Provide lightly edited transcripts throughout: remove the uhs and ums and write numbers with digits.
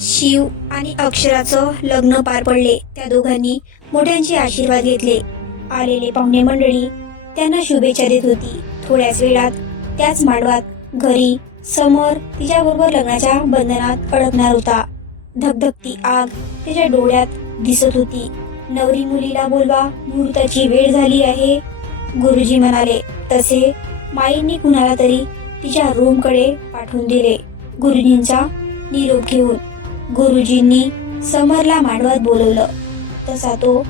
शिव आणि अक्षराचं लग्न पार पडले. त्या दोघांनी मोठ्यांचे आशीर्वाद घेतले. आलेले पाहुणे मंडळी त्यांना शुभेच्छा देत होती. थोड्याच वेळात त्याच मांडवात घरी समर तिच्याबरोबर लग्नाच्या बंधनात अडकणार होता. धगधगती आग त्याच्या डोळ्यात दिसत होती. नवरी मुलीला बोलवा, मुहूर्ताची वेळ झाली आहे, गुरुजी म्हणाले. तसे माईंनी कुणाला तरी तिच्या रूमकडे पाठवून दिले. गुरुजींचा निरोप घेऊन गुरुजींनी समरला मांडवात बोलवलं. तसा तो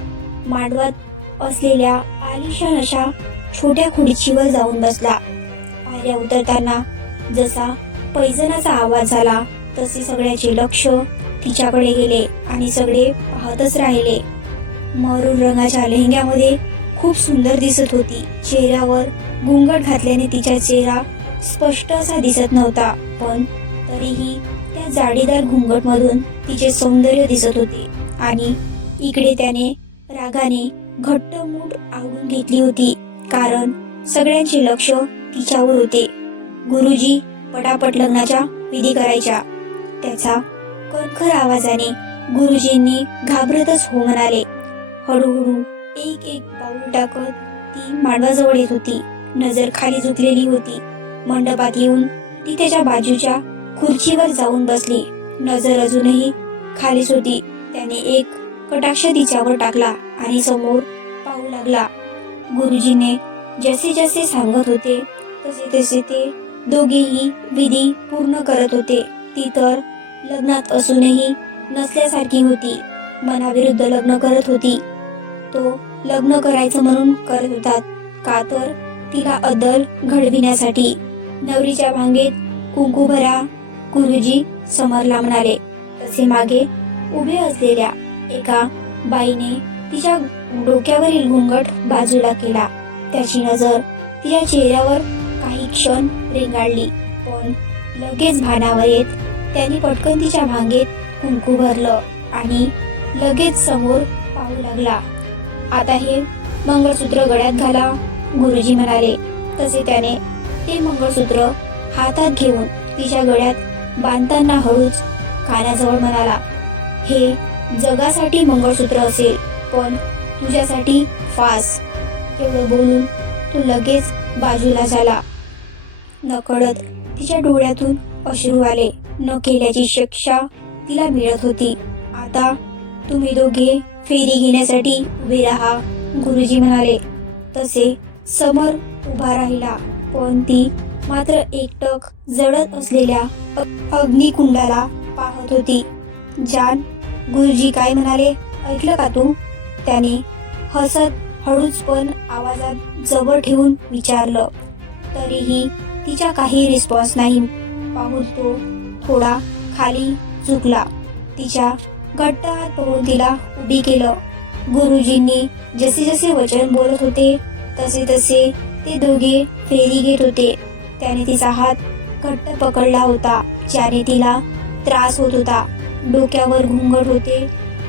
मांडवात असलेल्या आलिशान अशा छोट्या खुर्चीवर जाऊन बसला. पायऱ्या उतरताना जसा पैजणाचा आवाज झाला तसे सगळ्याचे लक्ष तिच्याकडे गेले आणि सगळे पाहतच राहिले. मरून रंगाच्या लेहंग्यामध्ये खूप सुंदर दिसत होती. चेहऱ्यावर घुंगट घातल्याने तिचा चेहरा स्पष्ट असा दिसत नव्हता, पण तरीही त्या जाडीदार घुंगट मधून तिचे सौंदर्य दिसत होते. आणि इकडे त्याने रागाने घट्ट मूठ आवळून घेतली होती, कारण सगळ्यांचे लक्ष तिच्यावर होते. गुरुजी पटापट लग्नाच्या विधी करायच्या. त्याचा कणखर आवाजाने गुरुजींनी घाबरतच हो म्हणाले. हळूहळू एक एक पाऊल टाकत ती मांडवाजवळ येत होती. नजर खाली झुकलेली होती. मंडपात येऊन ती त्याच्या बाजूच्या खुर्चीवर जाऊन बसली. नजर अजूनही खालीच होती. त्याने एक कटाक्ष तिच्यावर टाकला आणि समोर पाहू लागला. गुरुजीने जसे जसे सांगत होते तसे तसे ते दोघेही विधी पूर्ण करत होते. ती तर लग्नात असूनही नसल्यासारखी होती. मनाविरुद्ध लग्न करत होती. तो लग्न करायचं म्हणून करत होता, का तर तिला अद्दल घडविण्यासाठी. नवरीच्या भांगेत कुंकू भरा, गुरुजी समरला म्हणाले. तसे मागे उभे असलेल्या एका बाईने तिच्या डोक्यावरील घुंगट बाजूला केला. त्याची नजर तिच्या चेहऱ्यावर काही क्षण रेंगाळली, पण लगेच भानावर येत त्याने पटकन तिच्या भांगेत कुंकू भरलं आणि लगेच समोर पाहू लागला. आता हे मंगळसूत्र गळ्यात घाला, गुरुजी म्हणाले. तसे त्याने ते मंगळसूत्र हातात घेऊन तिच्या गळ्यात बांधताना हळूच कानाजवळ म्हणाला, हे जगासाठी मंगळसूत्र असेल, पण तुझ्यासाठी फास. एवढं बोलून तो लगेच बाजूला झाला. नकळत तिच्या डोळ्यातून अश्रू आले. न केल्याची शिक्षा तिला मिळत होती. आता तुम्ही दोघे फेरी घेण्यासाठी उभे राहा, गुरुजी म्हणाले. तसे समर उभा राहिला, पण ती मात्र एकटक जळत असलेल्या अग्निकुंडाला पाहत होती. जान, गुरुजी काय म्हणाले ऐकलं का तू? त्याने हसत हळूच पण आवाजात जवळ ठेवून विचारलं. तरीही तिच्या काही रिस्पॉन्स नाही. पाहून तो थोडा खाली झुकला. तिच्या घट्ट हात पकडून तिला उभी केलं. गुरुजींनी जसे जसे वचन बोलत होते तसे तसे ते दोघे फेरी घेत होते. त्याने तिचा हात घट्ट पकडला होता, ज्याने तिला त्रास होत होता. डोक्यावर घुंगट होते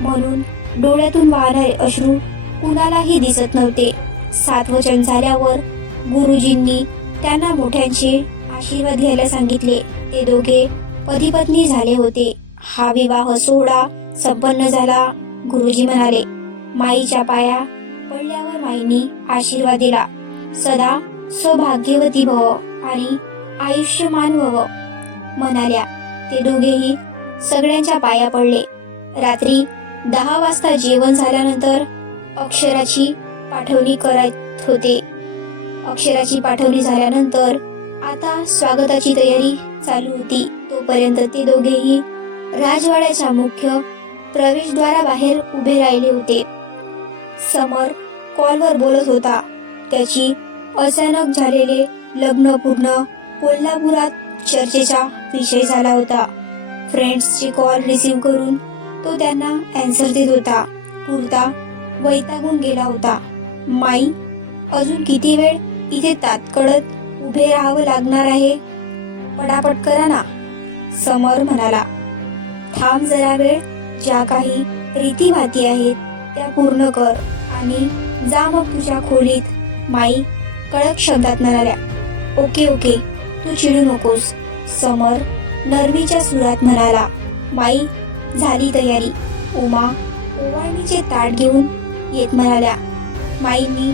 म्हणून डोळ्यातून वाहणारे अश्रू कुणालाही दिसत नव्हते. 7 वचन झाल्यावर गुरुजींनी त्यांना मोठ्यांचे आशीर्वाद घ्यायला सांगितले. ते दोघे पती पत्नी झाले होते. हा विवाह सोहळा संपन्न झाला, गुरुजी म्हणाले. माईच्या पाया पडल्यावर माईंनी आशीर्वाद दिला. सदा सौभाग्यवती भव आणि आयुष्यमान भव म्हणाल्या. ते दोघेही सगळ्यांच्या पाया पडले. रात्री 10 वाजता जेवण झाल्यानंतर अक्षराची पाठवणी करत होते. अक्षराची पाठवणी झाल्यानंतर आता स्वागताची तयारी चालू होती. तोपर्यंत ते दोघेही राजवाड्याच्या मुख्य प्रवेशद्वाराबाहेर उभे राहिले होते. समर कॉलवर बोलत होता. त्याची अचानक झालेले लग्न पूर्ण कोल्हापुरात चर्चेचा विषय झाला होता. फ्रेंड्सची कॉल रिसीव्ह करून तो त्यांना अँसर देत होता. पुरता वैतागून गेला होता. माई, अजून किती वेळ इथे ताटकळत उभे राहावं लागणार आहे? पटापट करा ना, समर म्हणाला. थांब जरा वेळ, ज्या काही रीती भाती आहेत त्या पूर्ण कर आणि जा मग तुझ्या खोलीत, माई कडक शब्दात म्हणाल्या. ओके ओके, तू चिडू नकोस, समर नरमीच्या सुरात म्हणाला. माई, झाली तयारी. उमा ओवाळणीचे ताट घेऊन येत म्हणाल्या. माईंनी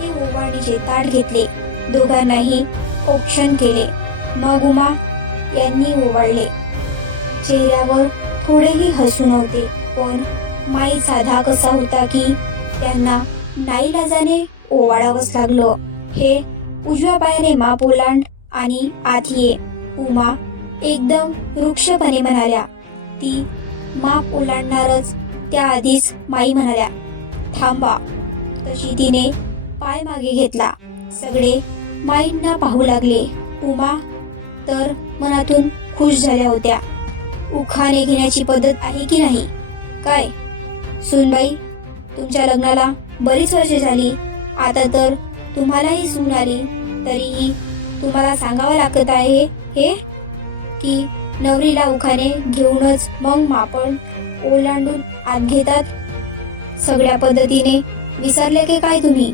ते ओवाळणीचे ताट घेतले. दोघांनाही औक्षण केले. मग उमा यांनी ओवाळले. चेहऱ्यावर थोडेही हसू नव्हते, पण माईचा धाक असा होता की त्यांना नाईलाजाने ओवाळावंच लागलं. हे उजव्या पायाने माप ओलांड आणि आत ये. उमा एकदम वृक्षपणे म्हणाल्या. ती माप ओलांडणारच त्याआधीच माई म्हणाल्या, थांबा. तशी तिने पाय मागे घेतला. सगळे माईंना पाहू लागले. उमा तर मनातून खुश झाल्या होत्या. उखाणे घेण्याची पद्धत आहे की नाही काय? सूनबाई, तुमच्या लग्नाला बरीच वर्षे झाली. आता तर तुम्हालाही सून आली, तरीही तुम्हाला सांगावं लागत आहे हे की नवरीला उखाणे घेऊनच मग मापण ओलांडून आत घेतात. सगळ्या पद्धतीने विसरले की काय तुम्ही?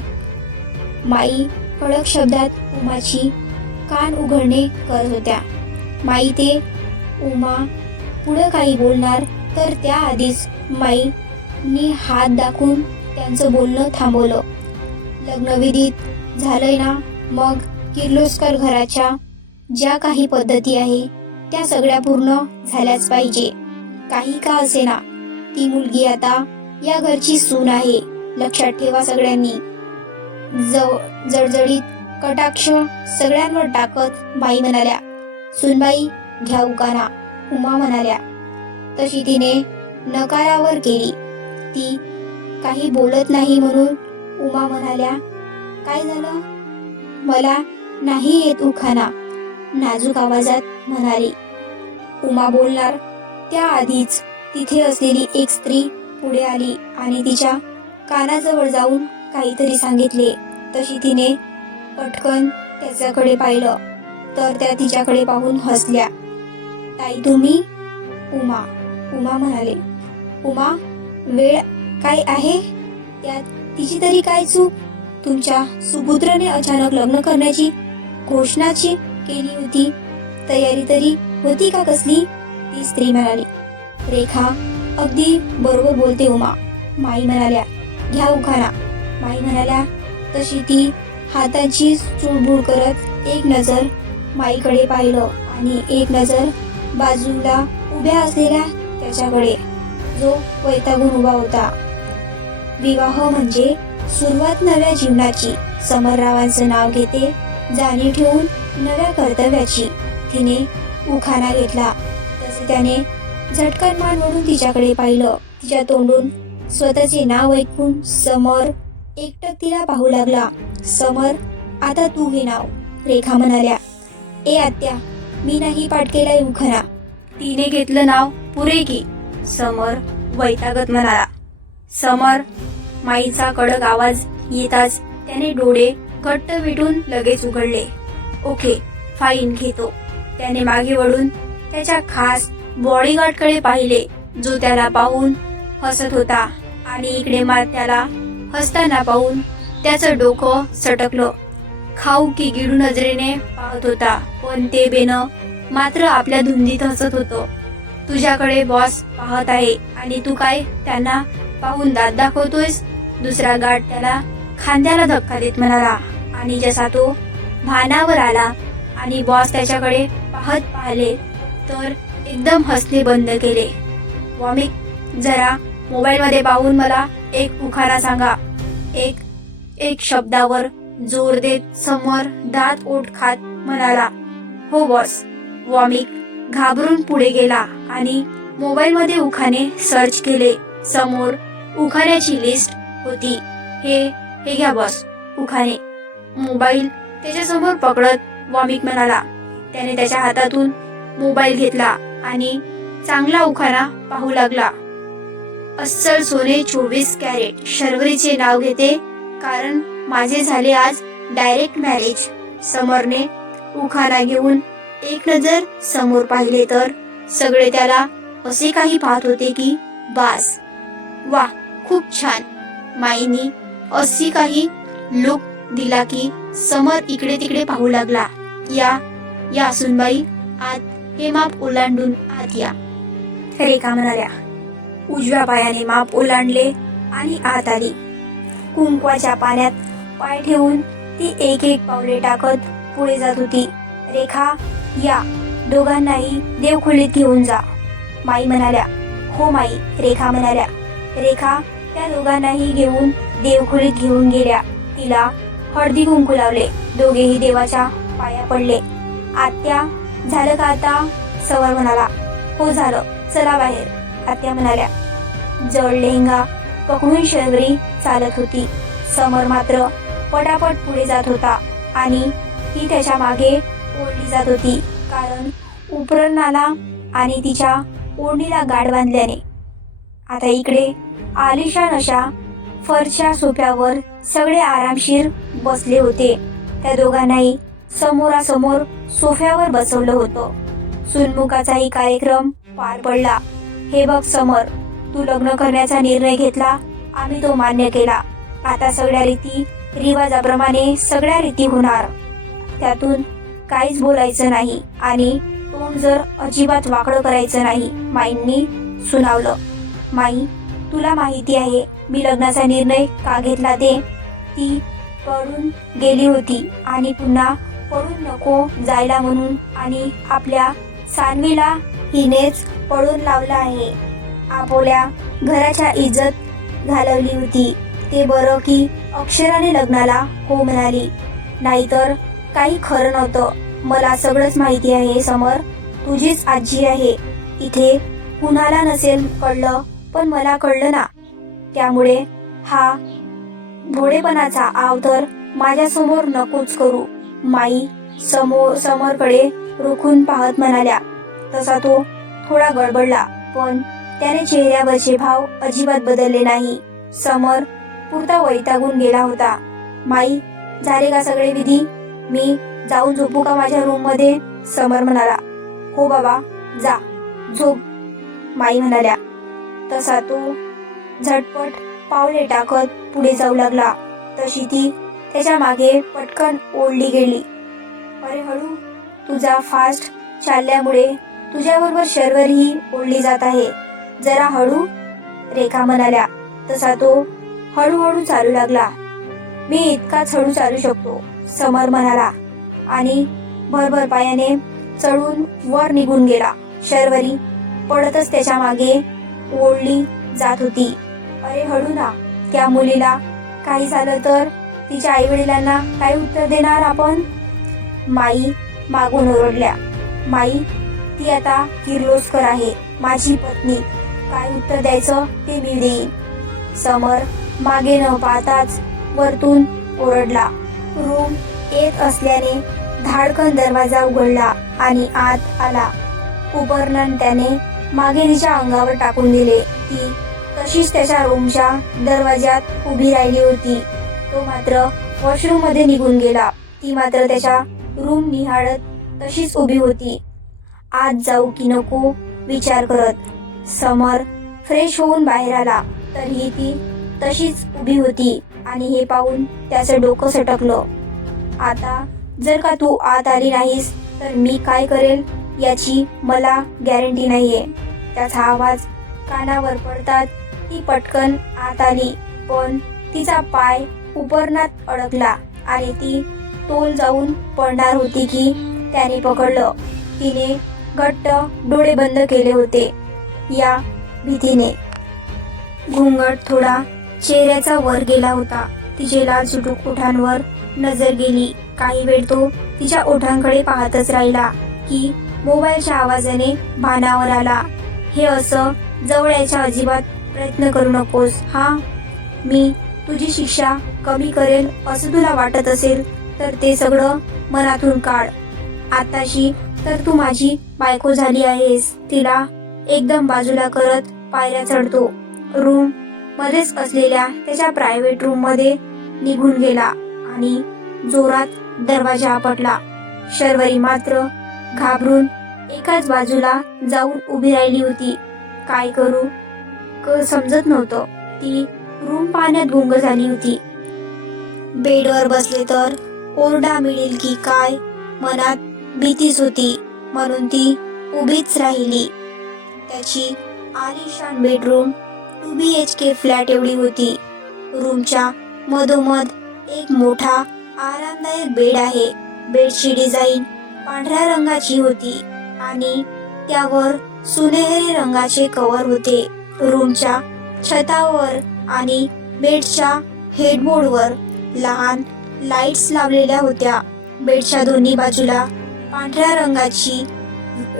माई कडक शब्दात उमाची कान उघडणे करत होत्या. माई ते उमा पुढं काही बोलणार तर त्याआधीच माईंनी हात दाखवून त्यांचं बोलणं थांबवलं. लग्नविधीत झालंय ना, मग किर्लोस्कर घराच्या ज्या काही पद्धती आहे त्या सगळ्या पूर्ण झाल्याच पाहिजे. काही का असेना, ती मुलगी आता या घरची सून आहे. लक्षात ठेवा सगळ्यांनी. जडजडीत कटाक्ष सगळ्यांवर टाकत माई म्हणाल्या. सूनबाई, घ्या उखाणा, उमा म्हणाल्या. तशी तिने नकारावर केली. ती काही बोलत नाही म्हणून उमा म्हणाल्या, काय झालं? मला नाही येत उखाणा, नाजूक आवाजात म्हणाली. उमा बोलणार त्याआधीच तिथे असलेली एक स्त्री पुढे आली आणि तिच्या कानाजवळ जाऊन काहीतरी सांगितले. तशी तिने पटकन त्याच्याकडे पाहिलं तर त्या तिच्याकडे पाहून हसल्या. ताई तुम्ही? उमा म्हणाले. उमा, वेळ काय आहे? त्यात तिची तरी काय चूक? तुमच्या सुपुत्राने अचानक लग्न करण्याची घोषणाची केली होती. तयारी तरी होती का कसली? ती स्त्री म्हणाली. रेखा अगदी बरोबर बोलते उमा, माई म्हणाल्या. घ्या उखाणा, माई म्हणाल्या. तशी ती हाताची चुळबुळ करत एक नजर माईकडे पाहिलं आणि एक नजर बाजूला उभ्या असलेल्या त्याच्याकडे, जो वैतागून उभा होता. विवाह म्हणजे सुरुवात नव्या जीवनाची. समररावांचं नाव घेते, जाणीव ठेवून नव्या कर्तव्याची. तिने उखाणा घेतला तसे त्याने झटकन मान वळून तिच्याकडे पाहिलं. तिच्या तोंडून स्वतःचे नाव ऐकून समर एकटक तिला पाहू लागला. समर, आता तू घे नाव, रेखा म्हणाल्या. ए आत्या, मी नाही पाठ केलाय उखाणा. तिने घेतलं नाव पुरे की, समर वैतागत म्हणाला. समर, माईचा कडक आवाज येताच त्याने डोळे घट्ट मिटून लगेच उघडले. ओके, फाईन, घेतो. त्याने मागे वळून त्याच्या खास बॉडीगार्डकडे पाहिले, जो त्याला पाहून हसत होता आणि इकडे त्याला हसताना पाहून त्याचं डोकं सटकलं. खाऊ की गिडू नजरेने पाहत होता, पण ते बेनं मात्र आपल्या धुंदीत हसत होतं. तुझ्याकडे बॉस पाहत आहे आणि तू काय त्यांना पाहून दात दाखवतोयस? दुसरा गार्ड त्याला खांद्याला धक्का देत म्हणाला आणि जसा तो भानावर आला आणि बॉस त्याच्याकडे पाहिले तर एकदम हसणे बंद केले. वॉमिक, जरा मोबाईल मध्ये पाहून मला एक उखाणा सांगा. एक शब्दावर जोर देत समोर दात ओठ खात म्हणाला. हो बॉस. वॉमिक घाबरून पुढे गेला आणि मोबाईल मध्ये उखाणे सर्च केले. समोर उखाण्याची लिस्ट होती. हे घ्या बॉस, उखाणे. मोबाईल त्याच्या समोर पकडत वॉमिक म्हणाला. त्याने त्याच्या हातातून मोबाईल घेतला आणि चांगला उखाणा पाहू लागला. अस्सल सोने 24 कॅरेट शर्वरीचे नाव घेते, कारण माझे झाले आज डायरेक्ट मॅरेज. समरने उखाणा घेऊन एक नजर समोर पाहिले तर सगळे त्याला असे काही पाहत होते की बास, वा, खूप छान. माईनी अशी काही लुक दिला की समर इकडे तिकडे पाहू लागला. या सुनबाई, आत हे माप ओलांडून आत या, रेखा म्हणाल्या. उजव्या पायाने माप ओलांडले आणि आत आली. कुंकवाच्या पाण्यात पाय ठेवून ती एक एक पावले टाकत पुढे जात होती. रेखा, या दोघांनाही देवखोलीत घेऊन जा, माई म्हणाल्या. हो माई, रेखा म्हणाल्या. रेखा त्या दोघांनाही घेऊन देवखोलीत घेऊन गेल्या. तिला हळदी कुंकू लावले. दोघेही देवाच्या पाया पडले. आत्या, झालं का आता? समर म्हणाला. हो झालं, चला बाहेर, आत्या म्हणाल्या. जड लेहंगा पकडून शर्वरी चालत होती. समर मात्र पटापट पुढे जात होता आणि ती त्याच्या मागे ओढली जात होती, कारण उपरणाला आणि तिच्या ओढणीला गाड बांधल्याने. आता इकडे आलिशान अशा फरच्या सोफ्यावर सगळे आरामशीर बसले होते. त्या दोघांनाही समोरासमोर सोफ्यावर बसवलं होतं. सुनमुखाचाही कार्यक्रम पार पडला. हे बघ समर, तू लग्न करण्याचा निर्णय घेतला, आम्ही तो मान्य केला. आता सगळ्या रीती रिवाजाप्रमाणे सगळ्या रीती होणार. त्यातून काहीच बोलायचं नाही आणि तोंड जर अजिबात वाकडं करायचं नाही, माईंनी सुनावलं. माई, तुला माहिती आहे मी लग्नाचा निर्णय का घेतला ते? ती पळून गेली होती आणि पुन्हा पळून नको जायला म्हणून, आणि आपल्या सानवीला हिनेच पळून लावलं आहे. आपल्या घराच्या इज्जत घालवली होती. ते बरं की अक्षराने लग्नाला हो म्हणाली, नाहीतर काही खरं नव्हतं. मला सगळंच माहिती आहे समर, तुझीच आजी आहे. इथे कुणाला नसेल कळलं, पण मला कळलं ना. त्यामुळे हा भोळेपणाचा आव तर माझ्या समोर नकोच करू. माई समरकडे रोखून पाहत म्हणाल्या. तसा तो थोडा गडबडला, पण त्याने चेहऱ्यावरचे भाव अजिबात बदलले नाही. समर पुरता वैतागून गेला होता. माई, झाले का सगळे विधी? मी जाऊन झोपू का माझ्या रूम मध्ये? समर म्हणाला. हो बाबा, जा झोप, माई म्हणाल्या. तसा तो झटपट पावले टाकत पुढे जाऊ लागला. तशी ती त्याच्या मागे पटकन ओढली गेली. अरे हळू, तुझा फास्ट चालल्यामुळे तुझ्याबरोबर शर्वरीही ओढली जात आहे, जरा हळू, रेखा म्हणाल्या. तसा तो हळूहळू चालू लागला. मी इतकाच हळू चालू शकतो, समर म्हणाला आणि भरभर पायाने चढून वर निघून गेला. शर्वरी पडतच त्याच्या मागे ओढली जात होती. अरे हळू ना, त्या मुलीला काही झालं तर तिच्या आई वडिलांना काय उत्तर देणार आपण? माई मागून ओरडल्या. माई, ती आता किर्लोस्कर आहे, माझी पत्नी, काय उत्तर द्यायचं ते मी देईन. समर मागे न पाहताच वरतून ओरडला. रूम येत असल्याने धाडकन दरवाजा उघडला आणि आत आला. उपकरण त्याने मागे तिच्या अंगावर टाकून दिले. ती तशीच त्याच्या रूमच्या दरवाज्यात उभी राहिली होती. तो मात्र वॉशरूम मध्ये निघून गेला. ती मात्र त्याच्या रूम निहाळत तशीच उभी होती, आत जाऊ की नको विचार करत. समर फ्रेश होऊन बाहेर आला, तरीही ती तशीच उभी होती आणि हे पाहून त्याचं डोकं सटकलं. आता जर का तू आत आली नाहीस तर मी काय करेल याची मला गॅरंटी नाहीये. त्याचा आवाज कानावर पडतात ती पटकन आत आली, पण तिचा पाय उपरणात अडकला आणि ती तोल जाऊन पडणार होती की त्याने पकडलं. तिने घट्ट डोळे बंद केले होते या भीतीने. घुंगट थोडा चेहऱ्याचा वर गेला होता. तिचे लाल सुटूक ओठांवर नजर गेली. काही वेळ तो तिच्या ओठांकडे पाहतच राहिला की मोबाईलच्या आवाजाने भानावर आला. हे असं जवळ यायचा अजिबात प्रयत्न करू नकोस हा. मी तुझी शिक्षा कमी करेल असं तुला वाटत असेल तर ते सगळं मनातून काढ. आताशी तर तू माझी बायको झाली आहेस. तिला एकदम बाजूला करत पायऱ्या चढतो. रूम मध्येच असलेल्या त्याच्या प्रायव्हेट रूम मध्ये निघून गेला आणि जोरात दरवाजा आपटला. शर्वरी मात्र घाबरून एकाच बाजूला जाऊन उभी राहिली होती. काय करू समजत नव्हतं. ती रूम पाहण्यात गुंग झाली होती. बेडवर बसले तर ओरडा मिळेल की काय मनात भीतीच होती, म्हणून ती उभीच राहिली. त्याची आलिशान बेडरूम 2 BHK फ्लॅट एवढी होती. रूमच्या मधोमध एक मोठा आरामदायक बेड आहे. बेडची डिझाईन पांढऱ्या रंगाची होती आणि त्यावर सुनहरी रंगाचे कव्हर होते. रूमच्या छतावर आणि बेडच्या हेडबोर्डवर लहान लाईट्स लावलेल्या होत्या. बेडच्या दोन्ही बाजूला पांढऱ्या रंगाची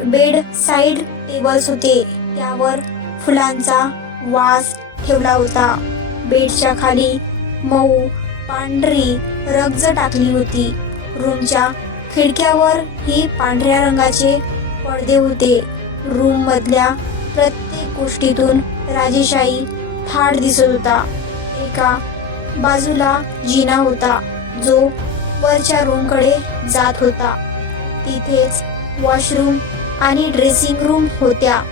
बेड साइड टेबल्स होते. त्यावर फुलांचा वास ठेवला होता. बेडच्या खाली मऊ पांढरी रग्ज टाकली होती. रूमच्या खिडक्यावर ही पांढऱ्या रंगाचे पडदे होते. रूम मधल्या प्रत्येक गोष्टीतून राजेशाही थाट दिसत होता. एका बाजूला जिना होता जो वरच्या रूमकडे जात होता. तिथेच वॉशरूम आणि ड्रेसिंग रूम होत्या.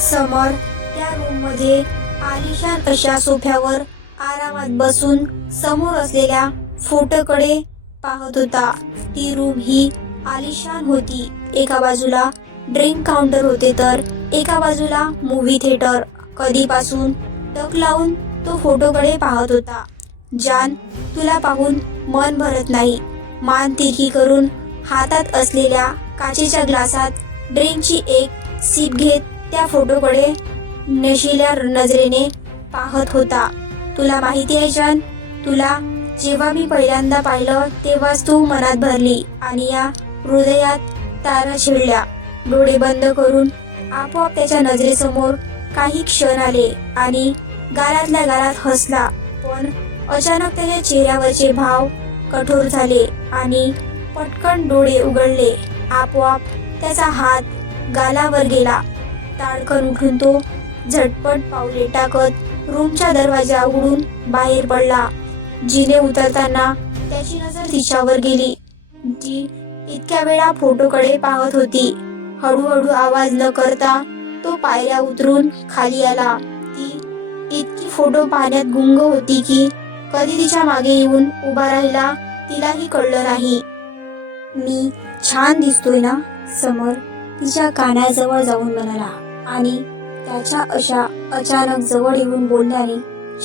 समर त्या रूम मध्ये आलिशान अशा सोफ्यावर आरामात बसून समोर असलेल्या फोटोकडे पाहत होता. ती रूम ही आलिशान होती. एका बाजूला ड्रिंक काउंटर होते तर एका बाजूला मूवी थिएटर. कधीपासून टक लावून तो फोटोकडे पाहत होता. जान, तुला पाहून मन भरत नाही. मान तिरकी करून हातात असलेल्या काचेच्या ग्लासात ड्रिंकची एक सिप घेत त्या फोटोकडे नशिल्या नजरेने पाहत होता. तुला माहिती आहे जान, तुला जेव्हा मी पहिल्यांदा पाहिलं तेव्हाच तू मनात भरली आणि या हृदयात तारा छिडल्या. डोळे बंद करून आपोआप त्याच्या नजरेसमोर काही क्षण आले आणि गालातल्या गालात हसला. पण अचानक त्याच्या चेहऱ्यावरचे भाव कठोर झाले आणि पटकन डोळे उघडले. आपोआप त्याचा हात गालावर गेला. ताडकन उठून तो झटपट पावले टाकत रूमचा दरवाजा उघडून बाहेर पडला. जिने उतरताना त्याची नजर तिच्यावर गेली. ती इतक्या वेळा फोटोकडे पाहत होती. हळूहळू आवाज न करता तो पायऱ्या उतरून खाली आला. ती इतकी फोटो पाहण्यात गुंग होती की कधी तिच्या मागे येऊन उभा राहिला तिलाही कळलं नाही. मी छान दिसतोय ना? समर तिच्या कानाजवळ जाऊन म्हणाला आणि त्याच्या अशा अचानक जवळ येऊन बोलल्याने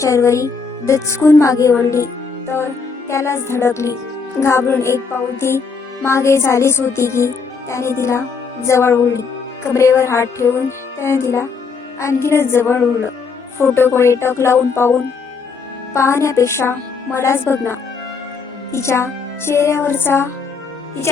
शर्वरी दचकून मागे वळली तर त्यालाच धडकली. घाबरून एक पाऊल ती मागे झालीच होती की त्याने तिला जवळ ओढली. कमरेवर हात ठेवून त्याने तिला आणखीनच जवळ ओढलं. फोटोकडे टक लावून पाहण्यापेक्षा मलाच बघ ना. तिच्या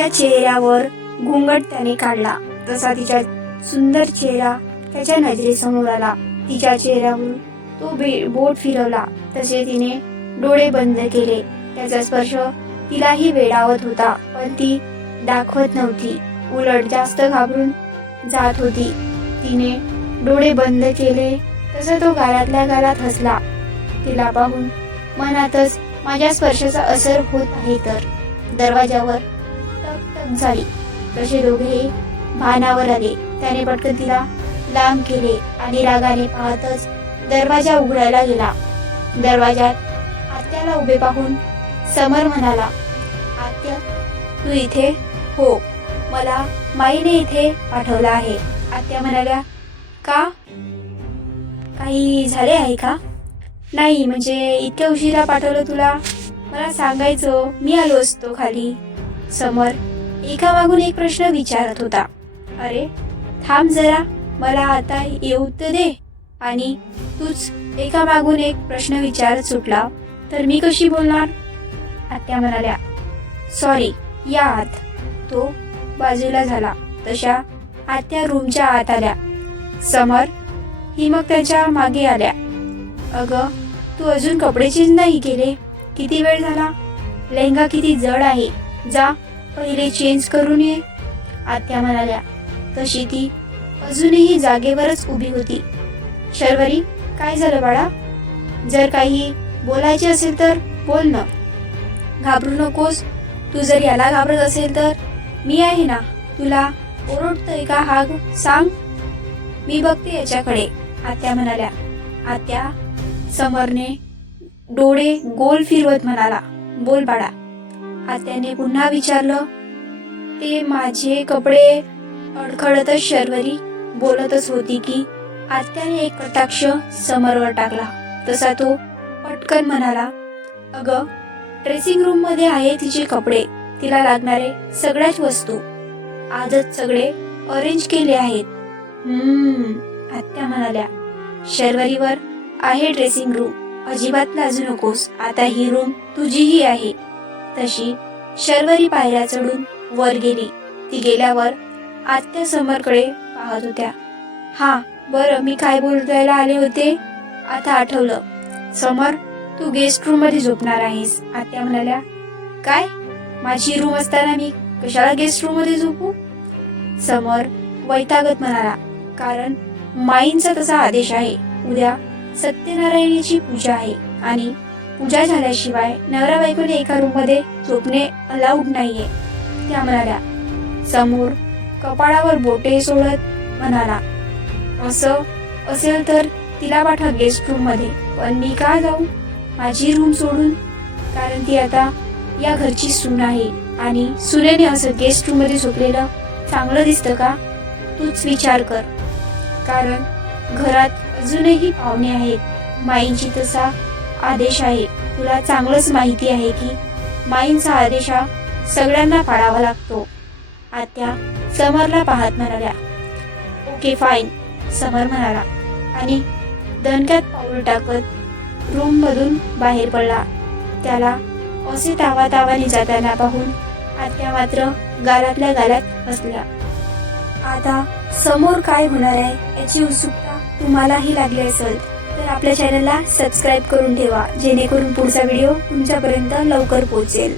चेहऱ्यावर घुंगट त्याने काढला. तसा तिचा सुंदर चेहरा त्याच्या नजरेसमोर आला. तिच्या चेहऱ्यावर तो बोट फिरवला तसे तिने डोळे बंद केले. त्याचा स्पर्श तिलाही वेडावत होता पण ती दाखवत नव्हती. उलट जास्त घाबरून जात होती. तिने डोळे बंद केले तसा तो गालातल्या गालात हसला. तिला पाहून मनातच माझ्या स्पर्शाचा असर होत आहे तर. दरवाजावर टक टक झाली तसे दोघेही भानावर आले. त्याने पटकन तिला लांब केले आणि रागाने पाहतच दरवाजा उघडायला गेला. दरवाजात आत्याला उभे पाहून समर म्हणाला, आत्या तू इथे? हो, मला माईने इथे पाठवलं आहे. आत्या म्हणाल्या, का? काही झाले आहे का? नाही म्हणजे इतक्या उशिरा पाठवलं तुला? मला सांगायचं, मी आलो असतो खाली. समर एका मागून एक प्रश्न विचारत होता. अरे थांब जरा, मला आता येऊ तर दे. आणि तूच एका मागून एक प्रश्न विचारत सुटला तर मी कशी बोलणार? आत्या म्हणाल्या, सॉरी, या आत. तो बाजूला झाला तशा आत्या रूमच्या आत आल्या. समर ही मग त्याच्या मागे आल्या. अगं तू अजून कपडे चेंज नाही केले? किती वेळ झाला? लेहंगा किती जड आहे, जा पहिले चेंज करून ये. आत्या म्हणाल्या. तशी ती अजूनही जागेवरच उभी होती. शर्वरी काय झालं बाळा? जर काही बोलायचे असेल तर बोल ना. घाबरू नकोस. तू जर याला घाबरत असेल तर मी आहे ना. तुला ओरडतोय का हाग? सांग, मी बघते याच्याकडे. आत्या म्हणाल्या. आत्या, समरने डोळे गोल फिरवत म्हणाला, बोल बाळा. आत्याने पुन्हा विचारलं. ते माझे कपडे. अडखळतच शर्वरी बोलतच होती की आत्याने एक कटाक्ष समरवर टाकला तसा तो पटकन म्हणाला, अगं ड्रेसिंग रूम मध्ये आहे तिचे कपडे, तिला लागणारे सगळ्याच वस्तू आजच सगळे अरेंज केले आहेत. आत्या म्हणाल्या, शर्वरीवर आहे ड्रेसिंग रूम, अजिबात लाजू नकोस, आता ही रूम तुझीही आहे. तशी शर्वरी पायऱ्या चढून वर गेली. ती गेल्यावर आत्या समरकडे पाहत होत्या. हा बरं, मी काय बोलायला आले होते, आता आठवलं. समर, तू गेस्ट रूम मध्ये झोपणार आहेस. आत्या म्हणाल्या, काय, माझी रूम असताना मी कशाला गेस्ट रूम मध्ये झोपू? समर वैतागत म्हणाला, कारण माईंचा तसा आदेश आहे. उद्या सत्यनारायणाची पूजा आहे आणि पूजा झाल्याशिवाय नवरा बायकोने एका रूम मध्ये झोपणे अलाउड नाहीये. त्या म्हणाल्या. समोर कपाळावर बोटे सोडत म्हणाला, असं असेल तर तिला पाठवा गेस्ट रूम मध्ये, पण मी का जाऊ माझी रूम सोडून? कारण ती आता या घरची सून आहे आणि सुनेने असं गेस्ट रूम मध्ये झोपलेलं चांगलं दिसतं का? तूच विचार कर, कारण घरात अजूनही पाहुणे आहेत. माईंची तसा आदेश आहे. तुला चांगलंच माहिती आहे की माईंचा आदेश हा सगळ्यांना पाळावा लागतो. आत्या समरला पाहत म्हणाल्या, ओके फाईन, समर म्हणाला आणि दणक्यात पाऊल टाकत रूम मधून बाहेर पडला. त्याला असे तावातावाने जाताना पाहून आत्या मात्र गालातल्या गालात हसल्या. आता समोर काय होणार आहे याची उत्सुकता तुम्हालाही लागली असेल तर आपल्या चॅनलला सबस्क्राईब करून ठेवा, जेणेकरून पुढचा व्हिडिओ तुमच्यापर्यंत लवकर पोहोचेल.